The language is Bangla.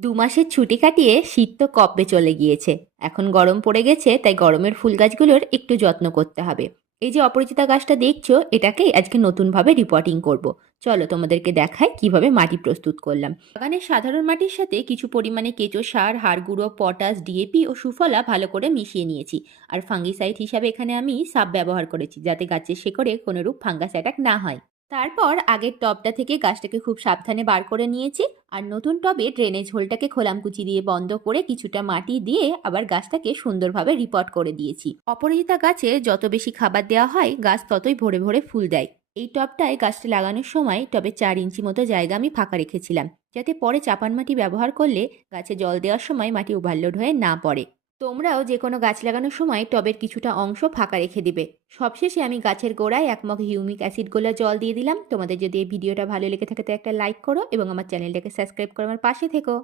২ মাসের ছুটি কাটিয়ে শীত তো কবে চলে গিয়েছে। এখন গরম পড়ে গেছে, তাই গরমের ফুল গাছগুলোর একটু যত্ন করতে হবে। এই যে অপরাজিতা গাছটা দেখছো, এটাকেই আজকে নতুনভাবে রিপোর্টিং করব। চলো তোমাদেরকে দেখাই কিভাবে মাটি প্রস্তুত করলাম। বাগানের সাধারণ মাটির সাথে কিছু পরিমাণে কেঁচো সার, হাড় গুঁড়ো, পটাশ, ডিএপি ও সুফলা ভালো করে মিশিয়ে নিয়েছি। আর ফাঙ্গিসাইড হিসাবে এখানে আমি সাব ব্যবহার করেছি, যাতে গাছের শেকড়ে কোনোরূপ ফাঙ্গাস অ্যাটাক না হয়। তারপর আগের টবটা থেকে গাছটাকে খুব সাবধানে বার করে নিয়েছি। আর নতুন টবে ড্রেনেজ হোলটাকে খোলামকুচি দিয়ে বন্ধ করে কিছুটা মাটি দিয়ে আবার গাছটাকে সুন্দরভাবে রিপোর্ট করে দিয়েছি। অপরাজিতা গাছে যত বেশি খাবার দেওয়া হয়, গাছ ততই ভরে ভরে ফুল দেয়। এই টবটায় গাছটা লাগানোর সময় টবে 4 ইঞ্চি মতো জায়গা আমি ফাঁকা রেখেছিলাম, যাতে পরে চাপান মাটি ব্যবহার করলে গাছে জল দেওয়ার সময় মাটি ওভারলোড হয়ে না পড়ে। তোমরাও যে কোনো গাছ লাগানোর সময় টবের কিছুটা অংশ ফাঁকা রেখে দিবে। সবশেষে আমি গাছের গোড়ায় 1 মগ হিউমিক অ্যাসিড গোলা জল দিয়ে দিলাম। তোমাদের যদি এই ভিডিওটা ভালো লেগে থাকে তো একটা লাইক করো এবং আমার চ্যানেলটাকে সাবস্ক্রাইব করে আমার পাশে থেকো।